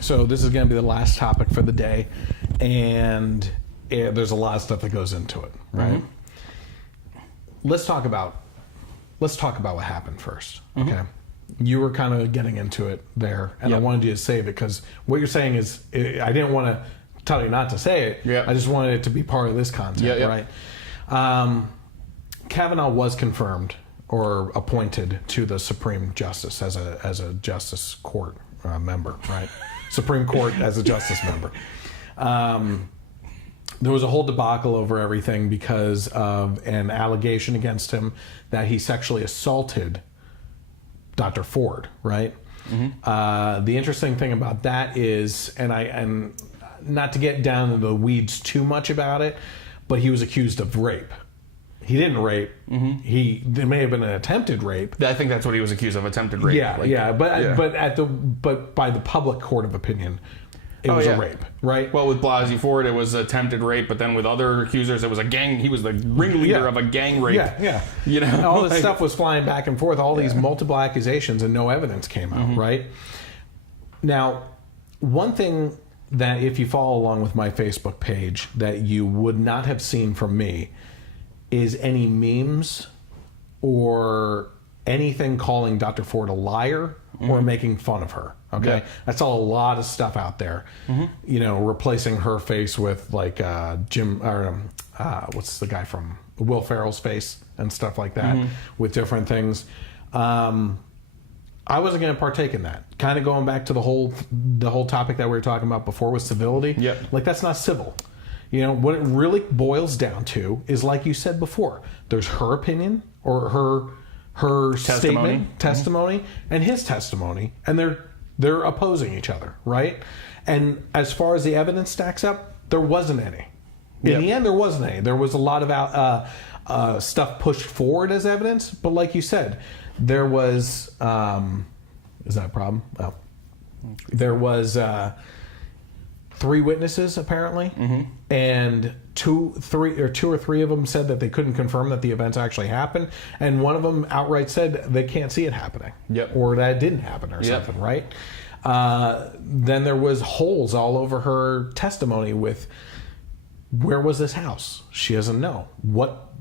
So this is going to be the last topic for the day, and there's a lot of stuff that goes into it, right? Let's talk about what happened first, okay? You were kind of getting into it there, and I wanted you to save it because what you're saying is, I didn't want to tell you not to say it. Yeah. I just wanted it to be part of this content, right? Kavanaugh was confirmed or appointed to the Supreme Justice as a Justice Court member, right? Supreme Court as a Justice member. There was a whole debacle over everything because of an allegation against him that he sexually assaulted Dr. Ford, right? The interesting thing about that is, and not to get down into the weeds too much about it, but he was accused of rape. He didn't rape. There may have been an attempted rape. I think that's what he was accused of, attempted rape. But by the public court of opinion, it was a rape, right? Well, with Blasey Ford, it was attempted rape, but then with other accusers, it was a gang. He was the ringleader of a gang rape. You know, and all this stuff was flying back and forth. All these multiple accusations, and no evidence came out, right? Now, one thing that if you follow along with my Facebook page that you would not have seen from me is any memes or anything calling Dr. Ford a liar or making fun of her. Okay, I saw a lot of stuff out there. You know, replacing her face with like what's the guy from Will Ferrell's face and stuff like that with different things. I wasn't going to partake in that. Kind of going back to the whole topic that we were talking about before with civility. Like that's not civil. You know, what it really boils down to is, like you said before, there's her opinion or her testimony, and his testimony, and they're opposing each other, right? And as far as the evidence stacks up, there wasn't any. In the end, there wasn't any. There was a lot of stuff pushed forward as evidence, but like you said, there was is that a problem? Oh. There was 3 witnesses apparently, and two or three of them said that they couldn't confirm that the events actually happened, and one of them outright said they can't see it happening, or that it didn't happen or something, right? Then there was holes all over her testimony with where was this house? She doesn't know. What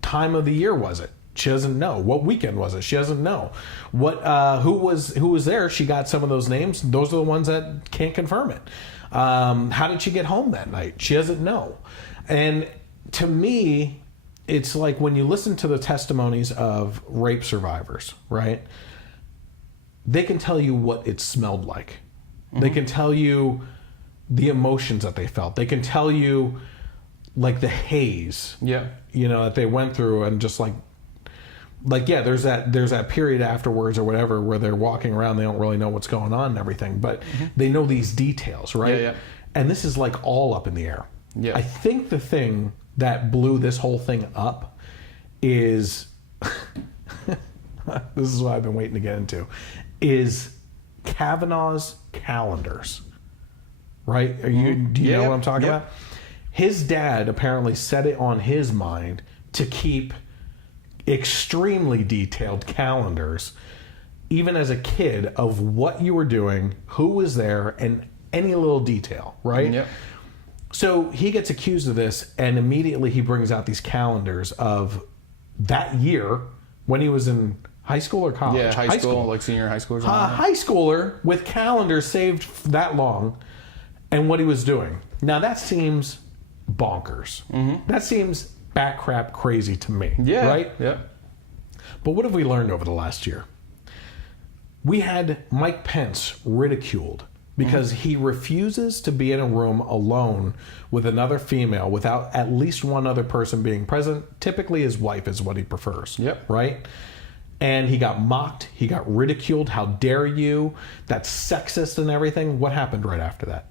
time of the year was it? She doesn't know. What weekend was it? She doesn't know. What who was there? She got some of those names. Those are the ones that can't confirm it. How did she get home that night? She doesn't know. And to me, it's like when you listen to the testimonies of rape survivors, right? They can tell you what it smelled like. They can tell you the emotions that they felt. They can tell you like the haze, you know, that they went through, and just like there's that period afterwards or whatever where they're walking around, they don't really know what's going on and everything, but they know these details, right? And this is like all up in the air. I think the thing that blew this whole thing up is this is what I've been waiting to get into, is Kavanaugh's calendars, right? Do you know what I'm talking about? His dad apparently set it on his mind to keep extremely detailed calendars, even as a kid, of what you were doing, who was there, and any little detail, right? So he gets accused of this, and immediately he brings out these calendars of that year when he was in high school or college? Yeah, high school, like senior high school or something. High schooler with calendars saved that long, and what he was doing. Now that seems bonkers. That seems bat crap crazy to me, right? But what have we learned over the last year? We had Mike Pence ridiculed because he refuses to be in a room alone with another female without at least one other person being present. Typically his wife is what he prefers, right? And he got mocked, he got ridiculed. How dare you? That's sexist and everything. What happened right after that?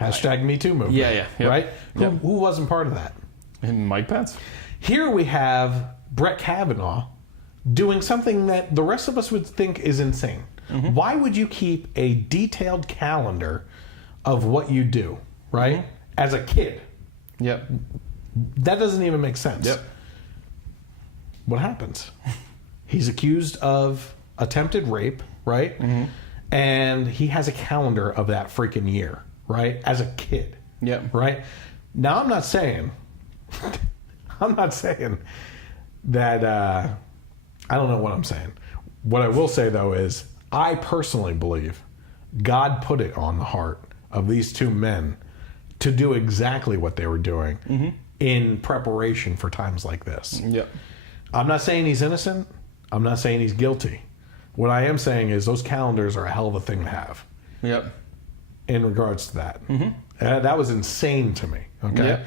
Hashtag Me Too movement. Right? Who wasn't part of that? And Mike Pence. Here we have Brett Kavanaugh doing something that the rest of us would think is insane. Why would you keep a detailed calendar of what you do, right? As a kid. That doesn't even make sense. What happens? He's accused of attempted rape right? Mm-hmm. And he has a calendar of that freaking year, right? As a kid. Yeah. Right? Now, I'm not saying that, I don't know what I'm saying. What I will say, though, is I personally believe God put it on the heart of these two men to do exactly what they were doing in preparation for times like this. Yep. I'm not saying he's innocent. I'm not saying he's guilty. What I am saying is those calendars are a hell of a thing to have. Yep. In regards to that. That was insane to me. Okay. Yep.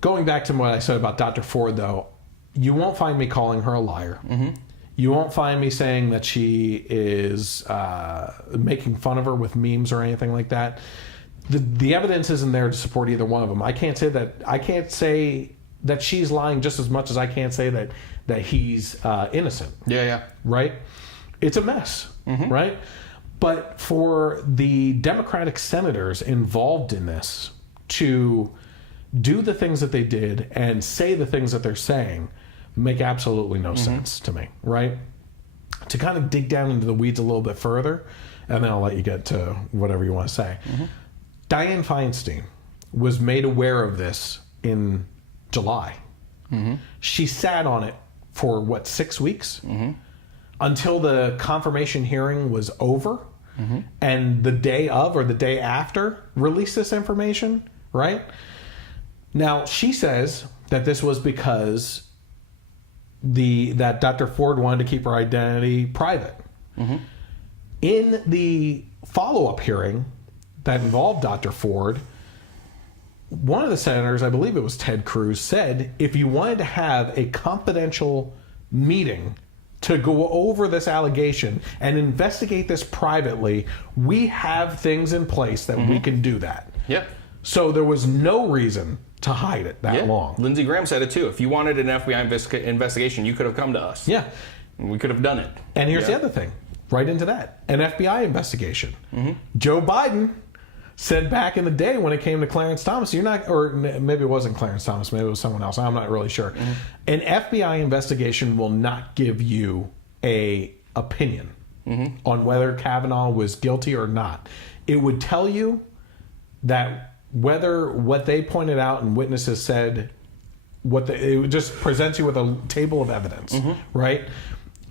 Going back to what I said about Dr. Ford, though, you won't find me calling her a liar. You won't find me saying that she is making fun of her with memes or anything like that. The evidence isn't there to support either one of them. I can't say that she's lying just as much as I can't say that he's innocent. Yeah. Right? It's a mess. Right? But for the Democratic senators involved in this to do the things that they did and say the things that they're saying make absolutely no sense to me, right? To kind of dig down into the weeds a little bit further, and then I'll let you get to whatever you want to say. Dianne Feinstein was made aware of this in July. She sat on it for, 6 weeks? Until the confirmation hearing was over, and the day of or the day after released this information, right? Now, she says that this was because that Dr. Ford wanted to keep her identity private. In the follow-up hearing that involved Dr. Ford, one of the senators, I believe it was Ted Cruz, said if you wanted to have a confidential meeting to go over this allegation and investigate this privately, we have things in place that we can do that. Yep. So there was no reason to hide it that long. Lindsey Graham said it too. If you wanted an FBI investigation, you could have come to us. Yeah. And we could have done it. And here's the other thing. Right into that. An FBI investigation. Joe Biden said back in the day when it came to Clarence Thomas, or maybe it wasn't Clarence Thomas, maybe it was someone else. I'm not really sure. An FBI investigation will not give you a opinion on whether Kavanaugh was guilty or not. It would tell you that whether what they pointed out and witnesses said, it would just present you with a table of evidence, right?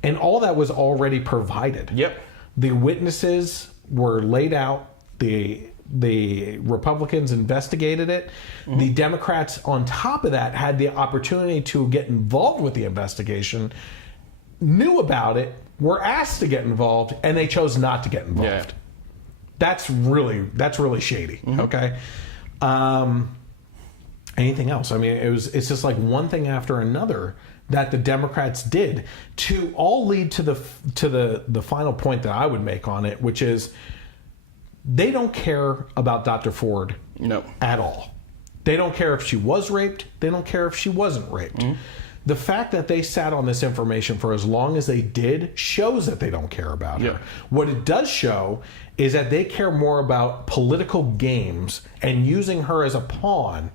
And all that was already provided. Yep. The witnesses were laid out. The Republicans investigated it. The Democrats, on top of that, had the opportunity to get involved with the investigation, knew about it, were asked to get involved, and they chose not to get involved. Yeah. That's really shady. Okay. Anything else? I mean, it's just like one thing after another that the Democrats did to all lead to the final point that I would make on it, which is they don't care about Dr. Ford at all. They don't care if she was raped. They don't care if she wasn't raped. The fact that they sat on this information for as long as they did shows that they don't care about her. What it does show is that they care more about political games and using her as a pawn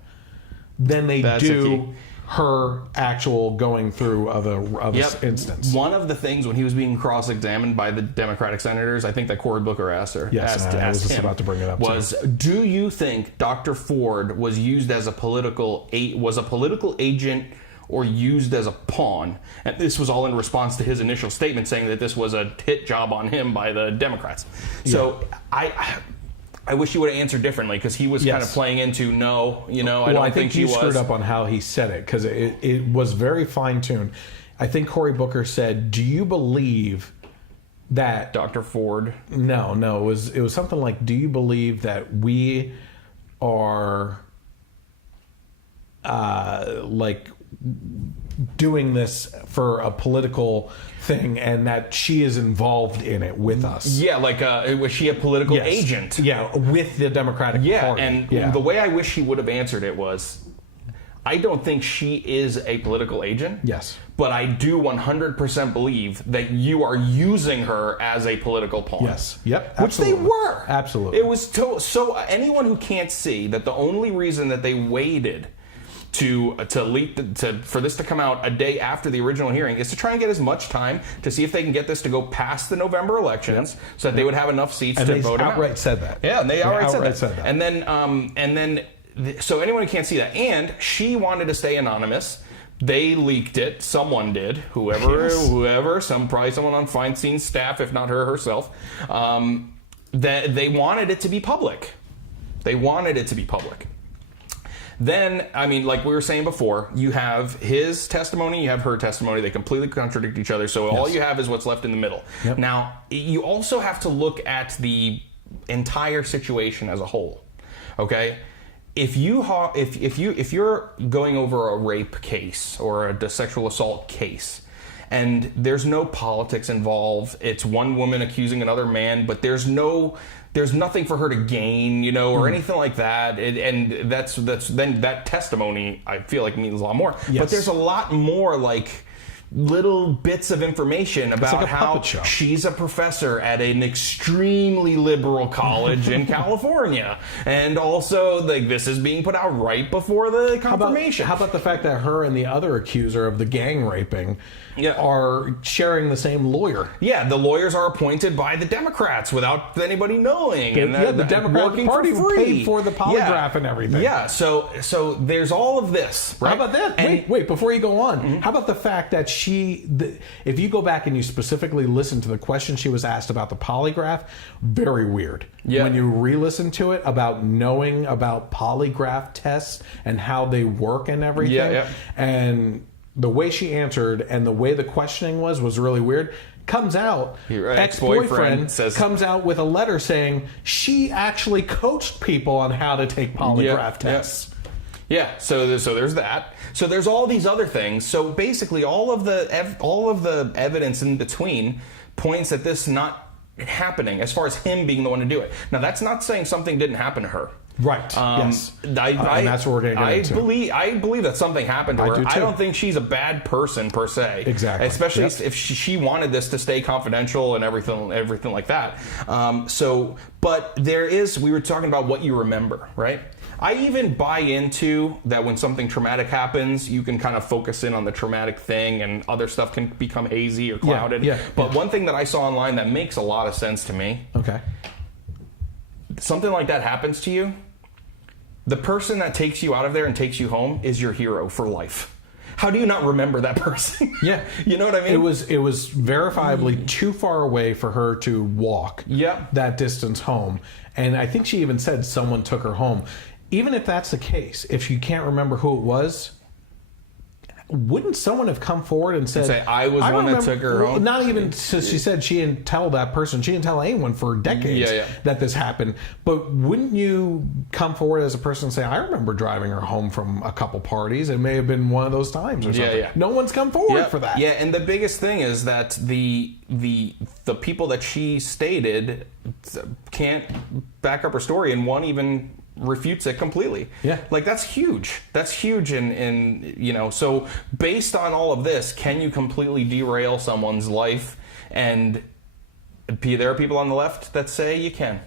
than they do her actual going through of a instance. One of the things when he was being cross-examined by the Democratic senators, I think that Cory Booker asked her. Yes, I was just about to bring it up. Was do you think Dr. Ford was used as a political agent or used as a pawn? And this was all in response to his initial statement saying that this was a hit job on him by the Democrats. So I wish he would have answered differently because he was kind of playing into I think he screwed up on how he said it because it was very fine-tuned. I think Cory Booker said, do you believe that Dr. Ford? No, it was something like, do you believe that we are doing this for a political thing and that she is involved in it with us? Yeah, was she a political agent? Yeah, with the Democratic Party. And the way I wish he would have answered it was, I don't think she is a political agent. Yes. But I do 100% believe that you are using her as a political pawn. Yes. Yep. Which they were. Absolutely. It was so anyone who can't see that the only reason that they waited for this to come out a day after the original hearing is to try and get as much time to see if they can get this to go past the November elections, so that they would have enough seats to vote him out. Outright said that. Yeah, and they outright said that. And then so anyone who can't see that, and she wanted to stay anonymous. They leaked it. Someone did. Whoever. Probably someone on Feinstein's staff, if not her herself. That they wanted it to be public. Then, I mean, like we were saying before, you have his testimony, you have her testimony. They completely contradict each other. So all you have is what's left in the middle. Yep. Now, you also have to look at the entire situation as a whole. Okay. If you're going over a rape case or a sexual assault case, and there's no politics involved, it's one woman accusing another man, but there's nothing for her to gain, or anything like that, and that's then that testimony I feel like means a lot more. Yes. But there's a lot more like little bits of information about like how she's a professor at an extremely liberal college in California, and also like this is being put out right before the confirmation. How about the fact that her and the other accuser of the gang raping are sharing the same lawyer? Yeah, the lawyers are appointed by the Democrats without anybody knowing. The Democratic Party paid for the polygraph and everything. Yeah, so there's all of this. Right? How about that? Wait, before you go on, how about the fact that if you go back and you specifically listen to the question she was asked about the polygraph, very weird. Yeah. When you re-listen to it about knowing about polygraph tests and how they work and everything, and the way she answered and the way the questioning was really weird. Comes out, ex-boyfriend comes out with a letter saying she actually coached people on how to take polygraph tests. Yeah, so there's that. So there's all these other things. So basically, all of the evidence in between points at this not happening, as far as him being the one to do it. Now, that's not saying something didn't happen to her. Right. Yes. And that's what we're going to get into. I believe that something happened to her. I don't think she's a bad person per se. Exactly. Especially if she wanted this to stay confidential and everything like that. But we were talking about what you remember, right? I even buy into that when something traumatic happens, you can kind of focus in on the traumatic thing and other stuff can become hazy or clouded. But one thing that I saw online that makes a lot of sense to me. Okay. Something like that happens to you. The person that takes you out of there and takes you home is your hero for life. How do you not remember that person? Yeah. You know what I mean? It was verifiably too far away for her to walk that distance home. And I think she even said someone took her home. Even if that's the case, if you can't remember who it was, wouldn't someone have come forward and said, I was one that took her home? Not even, so she said she didn't tell that person. She didn't tell anyone for decades that this happened. But wouldn't you come forward as a person and say, I remember driving her home from a couple parties. It may have been one of those times or something. No one's come forward for that. Yeah, and the biggest thing is that the people that she stated can't back up her story, and one even refutes it completely. Yeah. Like that's huge. And so based on all of this, can you completely derail someone's life? And there are people on the left that say you can.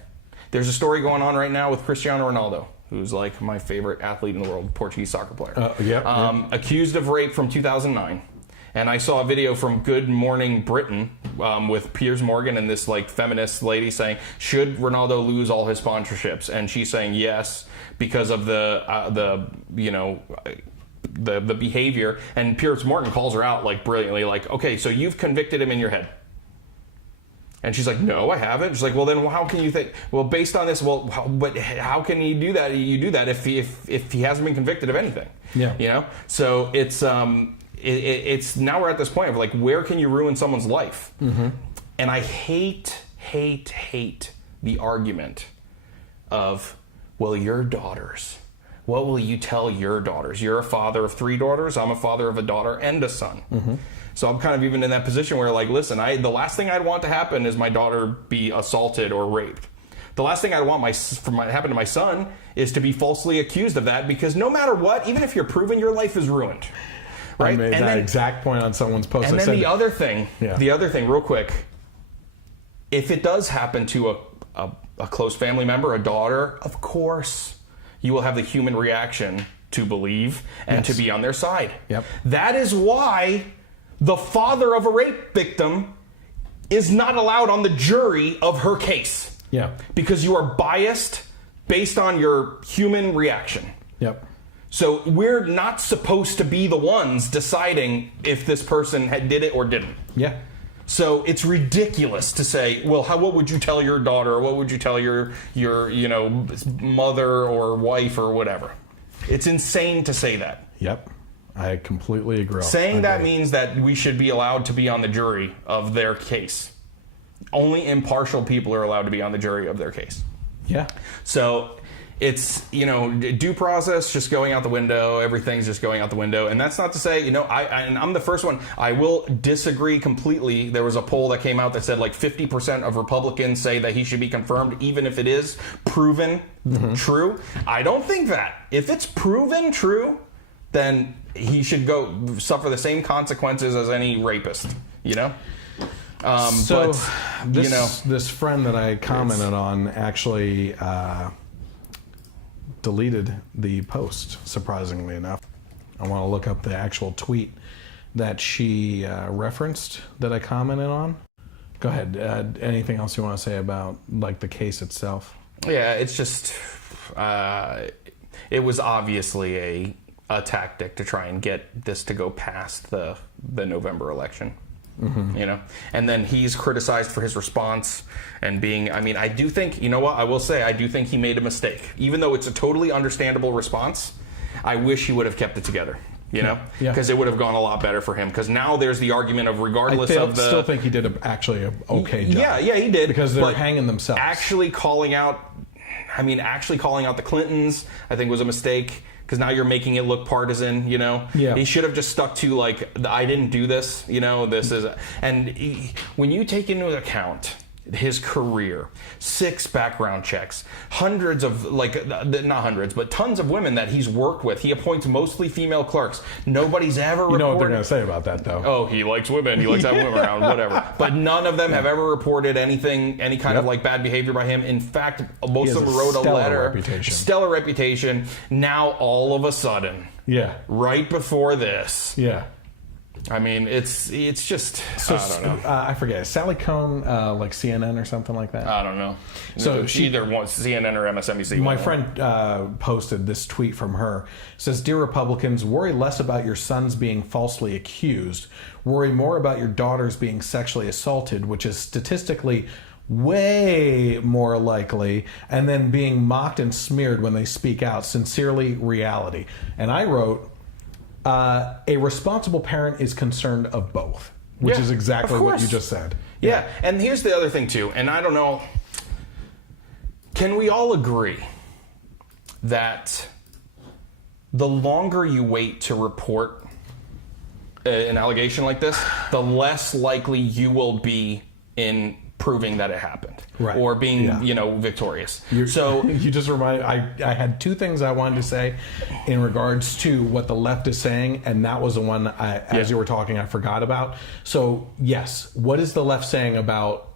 There's a story going on right now with Cristiano Ronaldo, who's like my favorite athlete in the world, Portuguese soccer player. Accused of rape from 2009. And I saw a video from Good Morning Britain with Piers Morgan and this like feminist lady saying, should Ronaldo lose all his sponsorships? And she's saying yes because of the behavior. And Piers Morgan calls her out like brilliantly, like, okay, so you've convicted him in your head. And she's like, no, I haven't. She's like, well, then how can you think? Well, based on this, but how can you do that? You do that if he hasn't been convicted of anything. Yeah. You know. So it's now we're at this point of like, where can you ruin someone's life? Mm-hmm. And I hate the argument of, well, your daughters. What will you tell your daughters? You're a father of 3 daughters. I'm a father of a daughter and a son. Mm-hmm. So I'm kind of even in that position where like, listen, the last thing I'd want to happen is my daughter be assaulted or raped. The last thing I want happen to my son is to be falsely accused of that, because no matter what, even if you're proven, your life is ruined. Right? I made that exact point on someone's post. And then the other thing, real quick, if it does happen to a close family member, a daughter, of course, you will have the human reaction to believe and to be on their side. Yep. That is why the father of a rape victim is not allowed on the jury of her case. Yeah. Because you are biased based on your human reaction. Yep. So we're not supposed to be the ones deciding if this person did it or didn't. Yeah. So it's ridiculous to say, well, what would you tell your daughter, or what would you tell your mother or wife or whatever? It's insane to say that. Yep. I completely agree. Saying that means that we should be allowed to be on the jury of their case. Only impartial people are allowed to be on the jury of their case. Yeah. So it's, due process just going out the window. Everything's just going out the window. And that's not to say, and I'm the first one. I will disagree completely. There was a poll that came out that said like 50% of Republicans say that he should be confirmed, even if it is proven true. I don't think that. If it's proven true, then he should go suffer the same consequences as any rapist, This friend that I commented on actually deleted the post, surprisingly enough. I want to look up the actual tweet that she referenced that I commented on. Go ahead. Anything else you want to say about the case itself? Yeah, it's just it was obviously a tactic to try and get this to go past the November election. And then he's criticized for his response and being, I do think, I will say, I do think he made a mistake. Even though it's a totally understandable response, I wish he would have kept it together, because it would have gone a lot better for him. Because now there's the argument of regardless of the... I still think he did actually an okay job. Yeah, he did. Because they're hanging themselves. Actually calling out the Clintons, I think was a mistake. Because now you're making it look partisan, Yeah. He should have just stuck to I didn't do this, this is, when you take into account his career, 6 background checks, hundreds of not hundreds, but tons of women that he's worked with. He appoints mostly female clerks. Nobody's ever reported. You know what they're going to say about that, though? Oh, he likes women. He likes having women around, whatever. But none of them have ever reported any kind of bad behavior by him. In fact, most of them wrote a letter. Stellar reputation. Now all of a sudden, right before this, it's just, I don't know. I forget. Sally Cohn, CNN or something like that? I don't know. So she either wants CNN or MSNBC. My friend posted this tweet from her. It says, "Dear Republicans, worry less about your sons being falsely accused. Worry more about your daughters being sexually assaulted, which is statistically way more likely, and then being mocked and smeared when they speak out. Sincerely, Reality." And I wrote, a responsible parent is concerned of both, which is exactly what you just said. Yeah, and here's the other thing too, and I don't know, can we all agree that the longer you wait to report an allegation like this, the less likely you will be in proving that it happened, or being, victorious. You just reminded. I had 2 things I wanted to say in regards to what the left is saying, and that was the one as you were talking I forgot about. So yes, what is the left saying about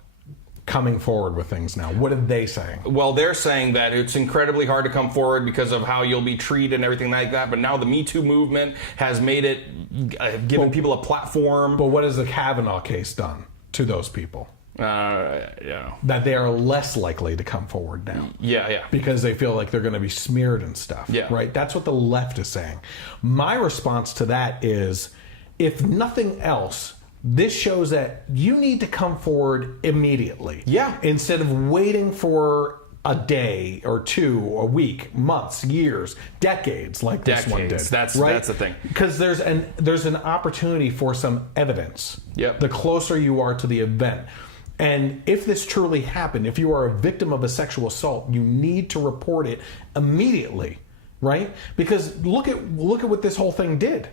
coming forward with things now? What are they saying? Well, they're saying that it's incredibly hard to come forward because of how you'll be treated and everything like that. But now the Me Too movement has made it, given people a platform. But what has the Kavanaugh case done to those people? That they are less likely to come forward now. Because they feel like they're going to be smeared and stuff. Right? That's what the left is saying. My response to that is, if nothing else, this shows that you need to come forward immediately. Instead of waiting for a day or 2, a week, months, years, decades this one did. That's the thing. Because there's an opportunity for some evidence. The closer you are to the event. And if this truly happened, if you are a victim of a sexual assault, you need to report it immediately, right? Because look at what this whole thing did.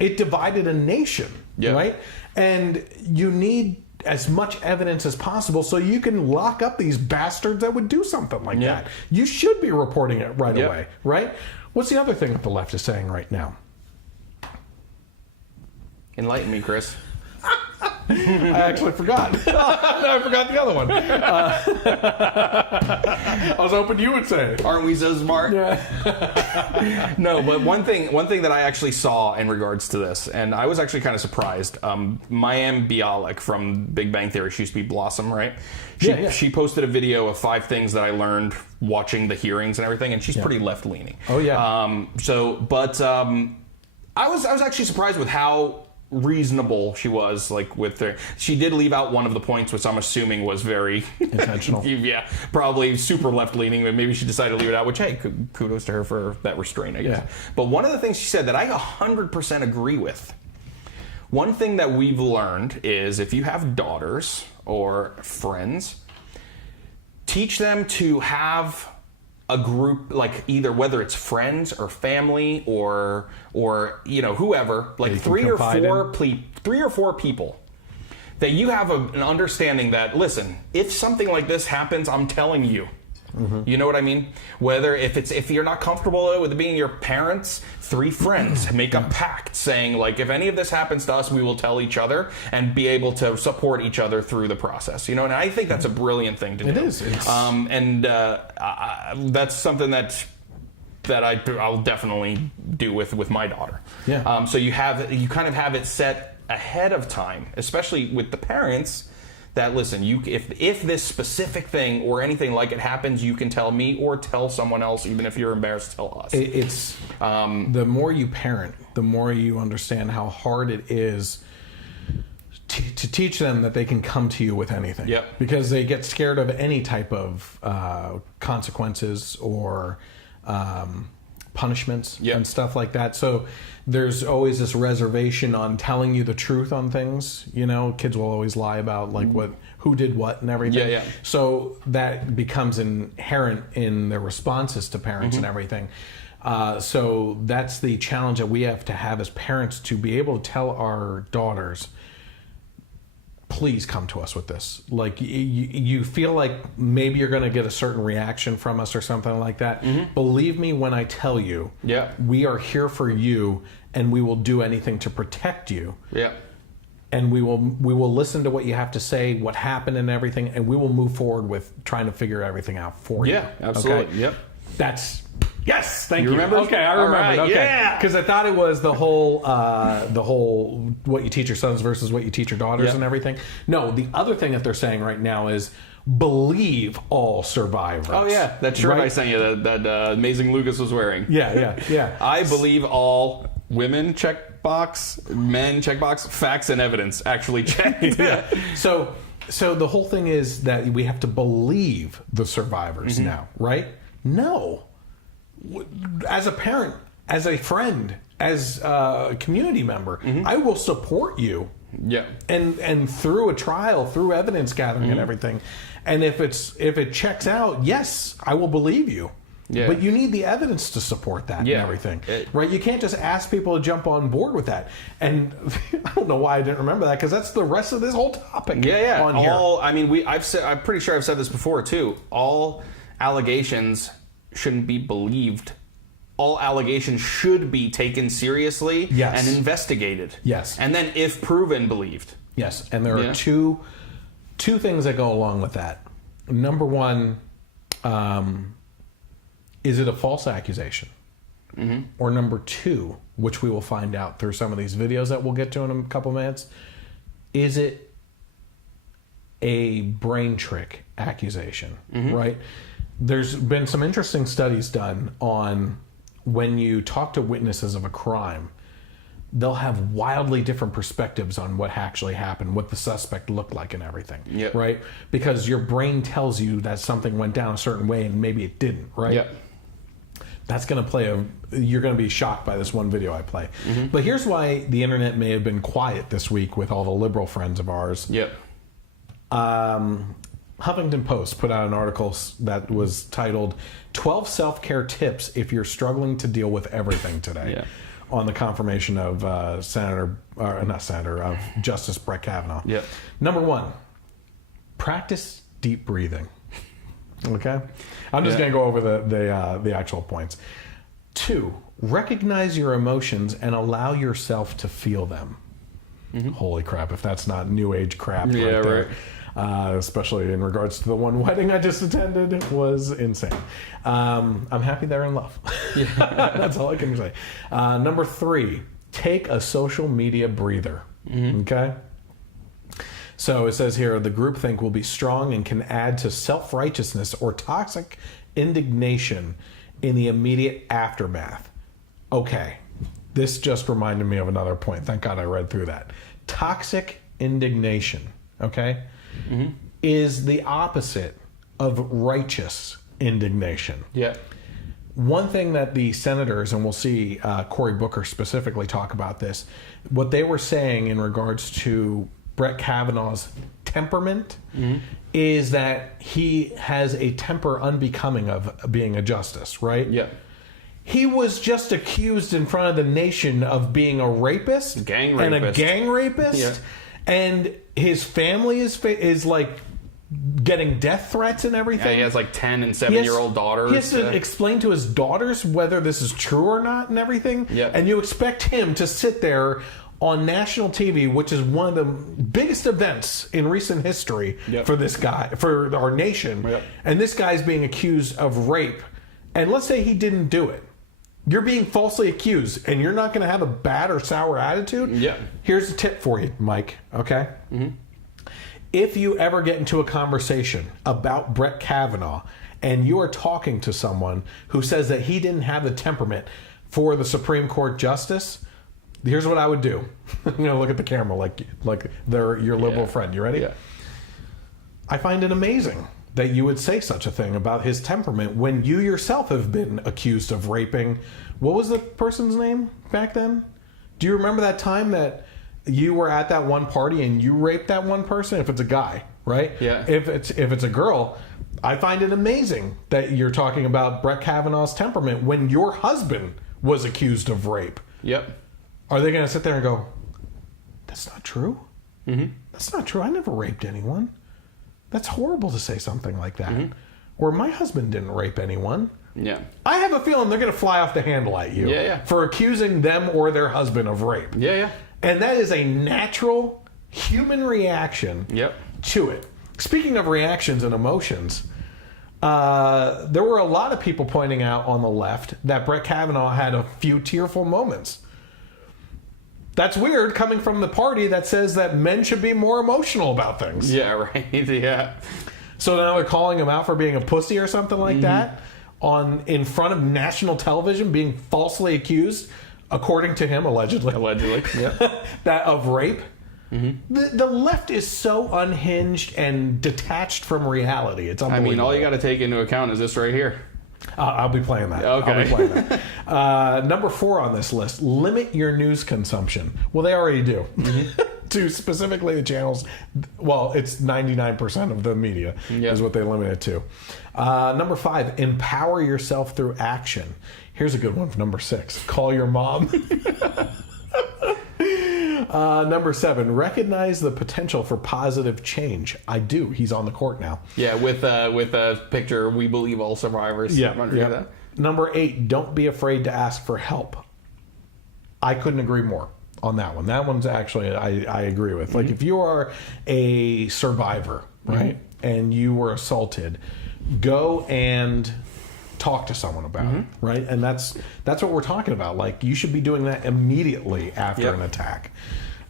It divided a nation, right? And you need as much evidence as possible so you can lock up these bastards that would do something like that. You should be reporting it right away, right? What's the other thing that the left is saying right now? Enlighten me, Chris. I actually forgot. I forgot the other one. I was hoping you would say it. Aren't we so smart? Yeah. No, but one thing that I actually saw in regards to this, and I was actually kind of surprised. Mayim Bialik from Big Bang Theory, she used to be Blossom, right? She posted a video of 5 things that I learned watching the hearings and everything, and she's pretty left-leaning. Oh yeah. I was actually surprised with how reasonable she was, like with her. She did leave out one of the points, which I'm assuming was very intentional. Yeah, probably super left-leaning, but maybe she decided to leave it out, which, hey, kudos to her for that restraint, I guess. Yeah. But one of the things she said that I 100% agree with, one thing that we've learned is if you have daughters or friends, teach them to have a group, like either whether it's friends or family or whoever, like 3 or 4 people that you have an understanding that, listen, if something like this happens, I'm telling you. Mm-hmm. You know what I mean? Whether if you're not comfortable with it being your parents, 3 friends make a pact saying, like, if any of this happens to us, we will tell each other and be able to support each other through the process. And I think that's a brilliant thing to do. It is. That's something that I'll definitely do with my daughter. Yeah. So you kind of have it set ahead of time, especially with the parents. That, listen, if this specific thing or anything like it happens, you can tell me or tell someone else, even if you're embarrassed to tell us. It's the more you parent, the more you understand how hard it is to teach them that they can come to you with anything. Yep. Because they get scared of any type of consequences or punishments and stuff like that. So there's always this reservation on telling you the truth on things. Kids will always lie about like who did what and everything. Yeah. So that becomes inherent in their responses to parents and everything. So that's the challenge that we have to have as parents, to be able to tell our daughters, please come to us with this. Like, you feel like maybe you're going to get a certain reaction from us or something like that. Mm-hmm. Believe me when I tell you, we are here for you, and we will do anything to protect you. Yeah. And we will listen to what you have to say, what happened and everything, and we will move forward with trying to figure everything out for you. Yeah, absolutely. Okay? Yep. Yes, thank you. Remember? Okay, I remember. Right, okay, yeah. Because I thought it was the whole what you teach your sons versus what you teach your daughters and everything. No, the other thing that they're saying right now is believe all survivors. Oh yeah, that shirt I sent you that Amazing Lucas was wearing. Yeah. I believe all women, checkbox, men, checkbox, facts and evidence actually checked. Yeah. So the whole thing is that we have to believe the survivors now, right? No. As a parent, as a friend, as a community member, I will support you. Yeah. And through a trial, through evidence gathering and everything. And if it checks out, yes, I will believe you. Yeah. But you need the evidence to support that and everything. Right? You can't just ask people to jump on board with that. And I don't know why I didn't remember that, because that's the rest of this whole topic. Yeah. On here. I'm pretty sure I've said this before too. All allegations shouldn't be believed. All allegations should be taken seriously and investigated. Yes. And then, if proven, believed. Yes. And there are two things that go along with that. Number one, is it a false accusation? Mm-hmm. Or number two, which we will find out through some of these videos that we'll get to in a couple minutes, is it a brain trick accusation, right? There's been some interesting studies done on when you talk to witnesses of a crime, they'll have wildly different perspectives on what actually happened, what the suspect looked like and everything, right? Because your brain tells you that something went down a certain way and maybe it didn't, right? Yep. That's going to you're going to be shocked by this one video I play. But here's why the internet may have been quiet this week with all the liberal friends of ours. Yep. Huffington Post put out an article that was titled 12 Self-Care Tips If You're Struggling to Deal with Everything Today, on the confirmation of Justice Brett Kavanaugh. Yep. Number one, practice deep breathing. Okay? I'm just going to go over the actual points. 2, recognize your emotions and allow yourself to feel them. Holy crap, if that's not new age crap Yeah, right there. right. Especially in regards to the one wedding I just attended, was insane. I'm happy they're in love. That's all I can say. Number 3, take a social media breather. Okay? So it says here, the groupthink will be strong and can add to self-righteousness or toxic indignation in the immediate aftermath. Okay. This just reminded me of another point. Thank God I read through that. Toxic indignation, okay, is the opposite of righteous indignation. Yeah. One thing that the senators, and we'll see Cory Booker specifically talk about this, what they were saying in regards to Brett Kavanaugh's temperament is that he has a temper unbecoming of being a justice, right? Yeah. He was just accused in front of the nation of being a rapist, and a gang rapist, Yeah. and his family is like getting death threats and everything. Yeah, he has like 10 and 7-year-old daughters. He has to explain to his daughters whether this is true or not and everything. Yeah. And you expect him to sit there on national TV, which is one of the biggest events in recent history for this guy, for our nation. Yep. And this guy's being accused of rape. And let's say he didn't do it. You're being falsely accused, and you're not going to have a bad or sour attitude. Yeah. Here's a tip for you, Mike, okay? If you ever get into a conversation about Brett Kavanaugh and you are talking to someone who says that he didn't have the temperament for the Supreme Court justice, here's what I would do. Look at the camera like they're your liberal friend. You ready? Yeah. I find it amazing that you would say such a thing about his temperament when you yourself have been accused of raping. What was the person's name back then? Do you remember that time that you were at that one party and you raped that one person? If it's a guy, right? Yeah. If it's a girl, I find it amazing that you're talking about Brett Kavanaugh's temperament when your husband was accused of rape. Yep. Are they going to sit there and go, that's not true? That's not true. I never raped anyone. That's horrible to say something like that. Or my husband didn't rape anyone. Yeah. I have a feeling they're going to fly off the handle at you for accusing them or their husband of rape. Yeah, yeah. And that is a natural human reaction to it. Speaking of reactions and emotions, there were a lot of people pointing out on the left that Brett Kavanaugh had a few tearful moments. That's weird coming from the party that says that men should be more emotional about things. Yeah, right. Yeah. So now they're calling him out for being a pussy or something like that in front of national television, being falsely accused, according to him, allegedly. That of rape. The left is so unhinged and detached from reality. It's unbelievable. I mean, all you got to take into account is this right here. I'll be playing that. Okay. I'll be playing that. Number 4 on this list, limit your news consumption. Well, they already do. To specifically the channels, well, it's 99% of the media is what they limit it to. Number 5, empower yourself through action. Here's a good one for number 6. Call your mom. Number 7, recognize the potential for positive change. I do. He's on the court now. Yeah, with a picture, we believe all survivors. That. Number 8, don't be afraid to ask for help. I couldn't agree more on that one. That one's actually, I agree with. Like, if you are a survivor, right, and you were assaulted, go and talk to someone about it, right? And that's what we're talking about. Like, you should be doing that immediately after an attack.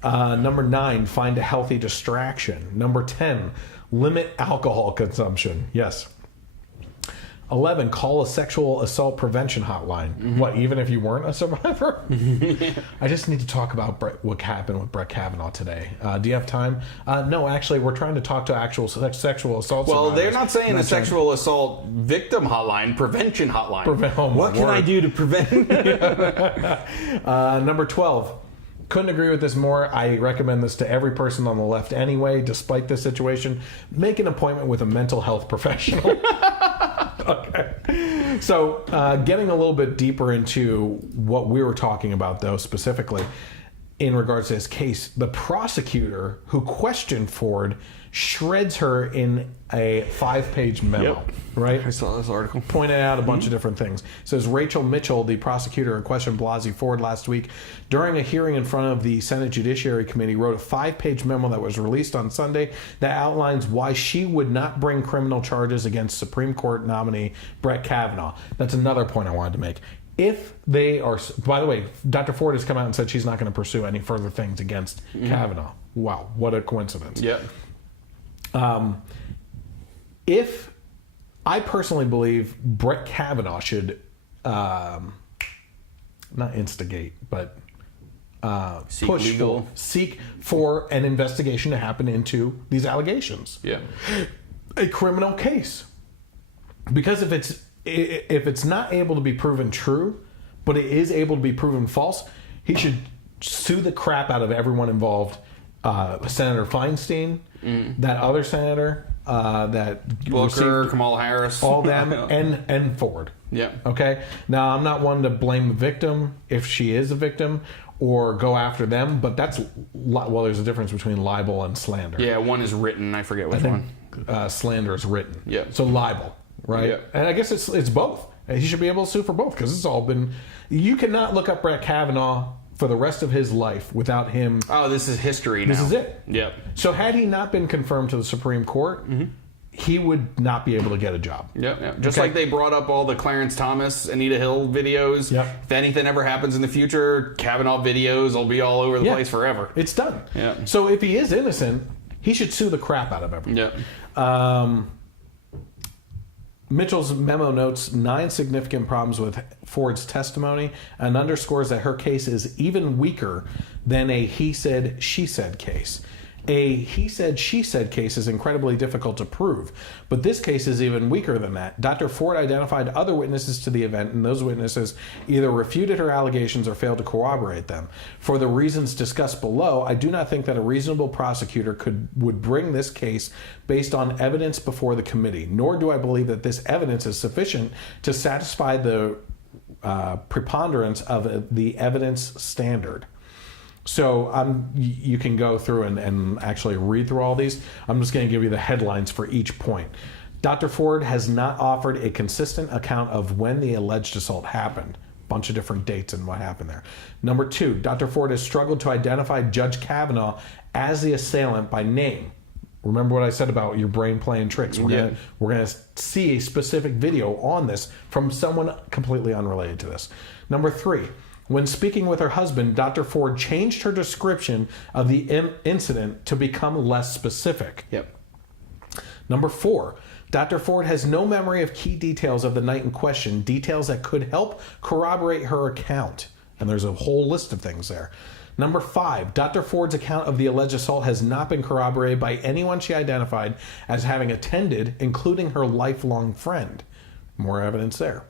Number 9, find a healthy distraction. Number 10, limit alcohol consumption. Yes. 11, call a sexual assault prevention hotline. What, even if you weren't a survivor? I just need to talk about what happened with Brett Kavanaugh today. Do you have time? No, actually, we're trying to talk to actual sexual assault Well, survivors. they're not saying a sexual assault victim hotline, prevention hotline. What can I do to prevent? Number 12. Couldn't agree with this more. I recommend this to every person on the left anyway, despite this situation. Make an appointment with a mental health professional. Okay. So, getting a little bit deeper into what we were talking about, though, specifically, in regards to this case, the prosecutor who questioned Ford shreds her in a 5-page memo, right? I saw this article. Pointed out a bunch of different things. It says Rachel Mitchell, the prosecutor who questioned Blasey Ford last week, during a hearing in front of the Senate Judiciary Committee, wrote a 5-page memo that was released on Sunday that outlines why she would not bring criminal charges against Supreme Court nominee Brett Kavanaugh. That's another point I wanted to make. If they are, by the way, Dr. Ford has come out and said she's not going to pursue any further things against Kavanaugh. Wow, what a coincidence. Yeah. If I personally believe Brett Kavanaugh should not instigate, but seek for an investigation to happen into these allegations. Yeah. A criminal case. Because if it's not able to be proven true, but it is able to be proven false, he should sue the crap out of everyone involved. Senator Feinstein, that other senator, that Booker, Kamala Harris, all them, and Ford. Yeah. Okay. Now, I'm not one to blame the victim if she is a victim or go after them, but that's there's a difference between libel and slander. Yeah, one is written. I forget which one. Slander is written. Yeah. So libel, right? Yeah. And I guess it's both. He should be able to sue for both because it's all been. You cannot look up Brett Kavanaugh for the rest of his life without him. Oh, this is history now. This is it. Yep. So had he not been confirmed to the Supreme Court, he would not be able to get a job. Yep. Just like they brought up all the Clarence Thomas, Anita Hill videos. Yep. If anything ever happens in the future, Kavanaugh videos will be all over the place forever. It's done. Yeah. So if he is innocent, he should sue the crap out of everyone. Yeah. Mitchell's memo notes 9 significant problems with Ford's testimony and underscores that her case is even weaker than a he said, she said case. A he said, she said case is incredibly difficult to prove, but this case is even weaker than that. Dr. Ford identified other witnesses to the event, and those witnesses either refuted her allegations or failed to corroborate them. For the reasons discussed below, I do not think that a reasonable prosecutor would bring this case based on evidence before the committee, nor do I believe that this evidence is sufficient to satisfy the preponderance of the evidence standard. So you can go through and actually read through all these. I'm just going to give you the headlines for each point. Dr. Ford has not offered a consistent account of when the alleged assault happened. Bunch of different dates and what happened there. Number 2, Dr. Ford has struggled to identify Judge Kavanaugh as the assailant by name. Remember what I said about your brain playing tricks. We're gonna see a specific video on this from someone completely unrelated to this. Number 3, when speaking with her husband, Dr. Ford changed her description of the incident to become less specific. Yep. Number 4, Dr. Ford has no memory of key details of the night in question, details that could help corroborate her account. And there's a whole list of things there. Number 5, Dr. Ford's account of the alleged assault has not been corroborated by anyone she identified as having attended, including her lifelong friend. More evidence there.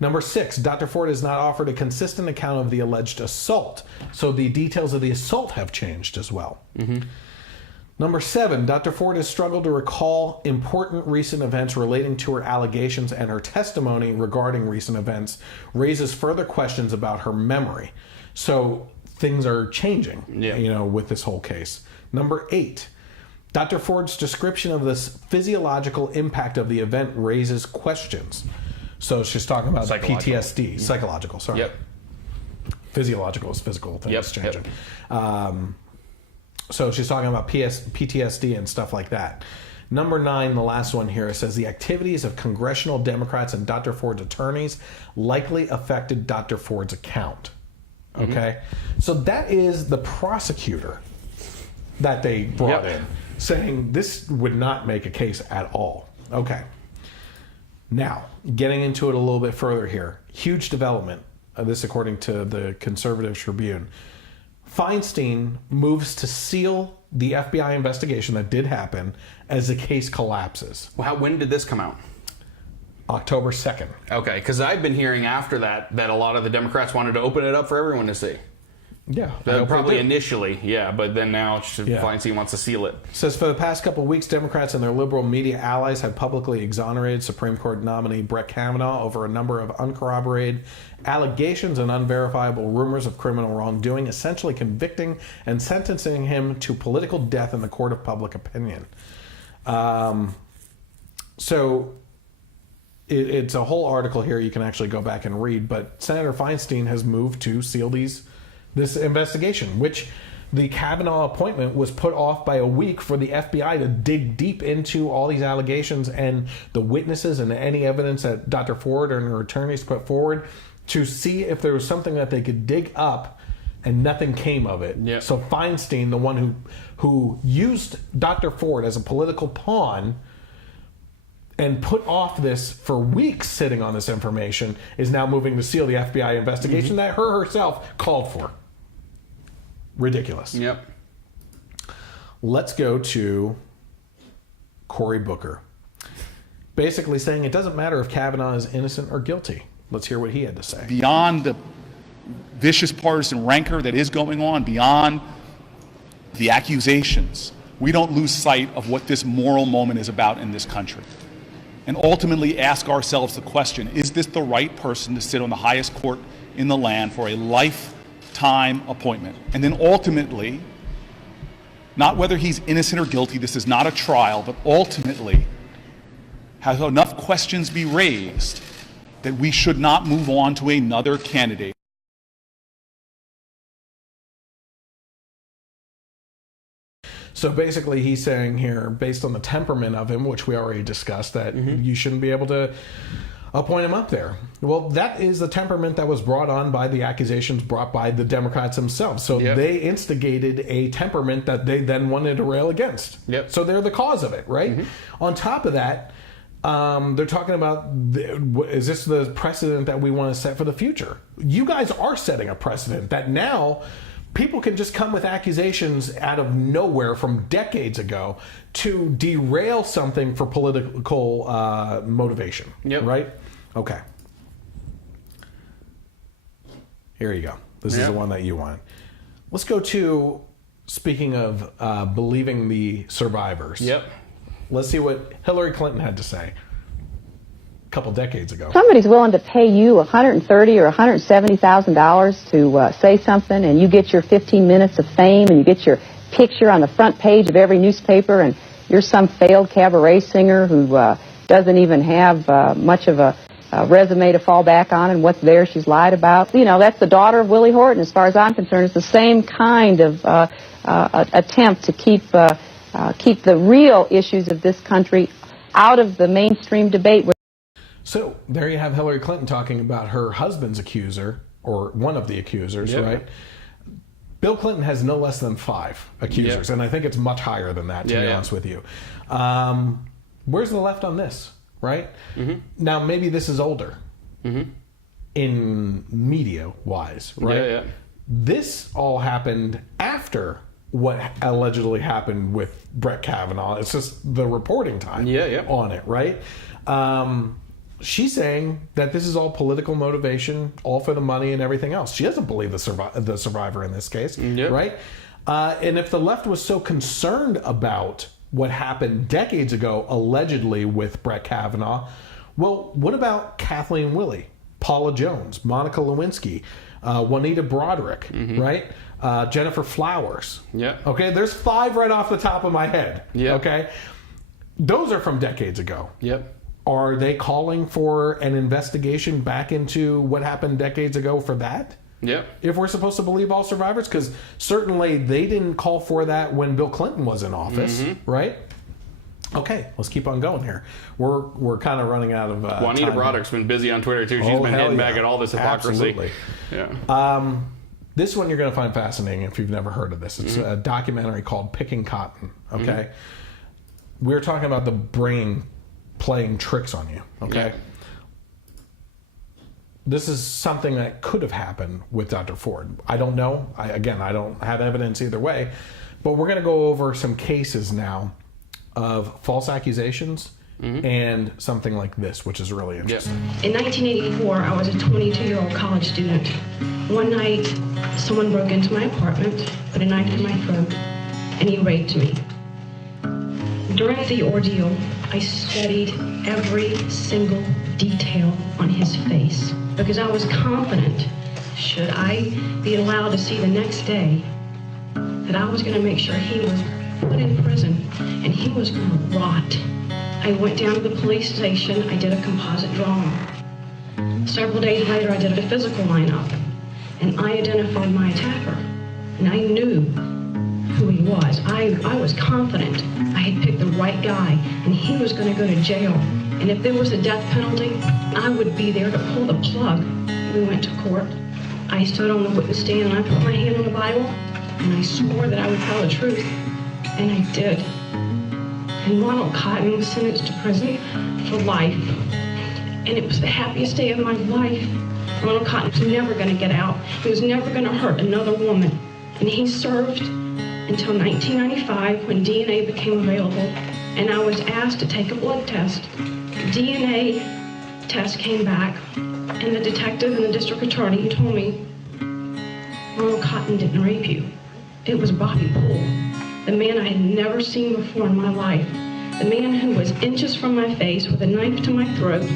Number 6, Dr. Ford has not offered a consistent account of the alleged assault, so the details of the assault have changed as well. Number 7, Dr. Ford has struggled to recall important recent events relating to her allegations, and her testimony regarding recent events raises further questions about her memory. So things are changing, with this whole case. Number 8, Dr. Ford's description of this physiological impact of the event raises questions. So she's talking about PTSD, psychological, sorry. Yep. Physiological is physical things changing. Yep. So she's talking about PTSD and stuff like that. Number 9, the last one here, it says the activities of congressional Democrats and Dr. Ford's attorneys likely affected Dr. Ford's account. Okay? So that is the prosecutor that they brought in, saying this would not make a case at all. Okay. Now, getting into it a little bit further here. Huge development, this according to the Conservative Tribune. Feinstein moves to seal the FBI investigation that did happen as the case collapses. Well, when did this come out? October 2nd. Okay, because I've been hearing after that a lot of the Democrats wanted to open it up for everyone to see. Yeah, probably initially, but then now Feinstein wants to seal it. Says for the past couple of weeks, Democrats and their liberal media allies have publicly exonerated Supreme Court nominee Brett Kavanaugh over a number of uncorroborated allegations and unverifiable rumors of criminal wrongdoing, essentially convicting and sentencing him to political death in the court of public opinion. So it's a whole article here you can actually go back and read, but Senator Feinstein has moved to seal this investigation, which the Kavanaugh appointment was put off by a week for the FBI to dig deep into all these allegations and the witnesses and any evidence that Dr. Ford and her attorneys put forward to see if there was something that they could dig up, and nothing came of it. Yep. So Feinstein, the one who used Dr. Ford as a political pawn and put off this for weeks sitting on this information, is now moving to seal the FBI investigation that her herself called for. Ridiculous. Yep. Let's go to Cory Booker. Basically saying it doesn't matter if Kavanaugh is innocent or guilty. Let's hear what he had to say. Beyond the vicious partisan rancor that is going on, beyond the accusations, we don't lose sight of what this moral moment is about in this country. And ultimately ask ourselves the question, is this the right person to sit on the highest court in the land for a lifetime appointment? And then ultimately, not whether he's innocent or guilty, this is not a trial, but ultimately, have enough questions be raised that we should not move on to another candidate. So basically he's saying here, based on the temperament of him, which we already discussed, that you shouldn't be able to appoint him up there. Well, that is the temperament that was brought on by the accusations brought by the Democrats themselves. So they instigated a temperament that they then wanted to rail against. So they're the cause of it, right? On top of that, they're talking about, is this the precedent that we want to set for the future? You guys are setting a precedent that now people can just come with accusations out of nowhere from decades ago to derail something for political motivation. Right? Okay. Here you go. This is the one that you want. Let's go to, speaking of believing the survivors. Let's see what Hillary Clinton had to say a couple decades ago. Somebody's willing to pay you $130,000 or $170,000 to say something, and you get your 15 minutes of fame, and you get your picture on the front page of every newspaper, and you're some failed cabaret singer who doesn't even have much of a resume to fall back on, and what's there she's lied about. You know, that's the daughter of Willie Horton. As far as I'm concerned, it's the same kind of attempt to keep the real issues of this country out of the mainstream debate. So there you have Hillary Clinton talking about her husband's accuser, or one of the accusers, right? Bill Clinton has no less than 5 accusers, and I think it's much higher than that, to be honest with you. Where's the left on this, right? Now, maybe this is older in media-wise, right? This all happened after what allegedly happened with Brett Kavanaugh. It's just the reporting time on it, right? She's saying that this is all political motivation, all for the money and everything else. She doesn't believe the survivor in this case, right? And if the left was so concerned about what happened decades ago, allegedly, with Brett Kavanaugh, well, what about Kathleen Willey, Paula Jones, Monica Lewinsky, Juanita Broderick, right? Jennifer Flowers. Okay, there's 5 right off the top of my head. Okay, those are from decades ago. Are they calling for an investigation back into what happened decades ago for that? If we're supposed to believe all survivors, because certainly they didn't call for that when Bill Clinton was in office, right? Okay, let's keep on going here. We're kind of running out of Juanita time. Broderick's been busy on Twitter too. She's been hitting back at all this hypocrisy. Absolutely. This one you're going to find fascinating if you've never heard of this. It's a documentary called Picking Cotton. Okay, we're talking about the brain playing tricks on you. Okay. This is something that could have happened with Dr. Ford. I don't know. I don't have evidence either way. But we're going to go over some cases now of false accusations and something like this, which is really interesting. In 1984, I was a 22-year-old college student. One night, someone broke into my apartment, put a knife in my throat, and he raped me. During the ordeal, I studied every single detail on his face because I was confident, should I be allowed to see the next day, that I was going to make sure he was put in prison and he was going to rot. I went down to the police station. I did a composite drawing. Several days later, I did a physical lineup, and I identified my attacker, and I knew who he was. I was confident I had picked the right guy, and he was going to go to jail. And if there was a death penalty, I would be there to pull the plug. We went to court. I stood on the witness stand, and I put my hand on the Bible, and I swore that I would tell the truth, and I did. And Ronald Cotton was sentenced to prison for life, and it was the happiest day of my life. Ronald Cotton was never going to get out. He was never going to hurt another woman, and he served until 1995 when DNA became available, and I was asked to take a blood test. The DNA test came back, and the detective and the district attorney told me, Ronald Cotton didn't rape you. It was Bobby Poole, the man I had never seen before in my life, the man who was inches from my face with a knife to my throat.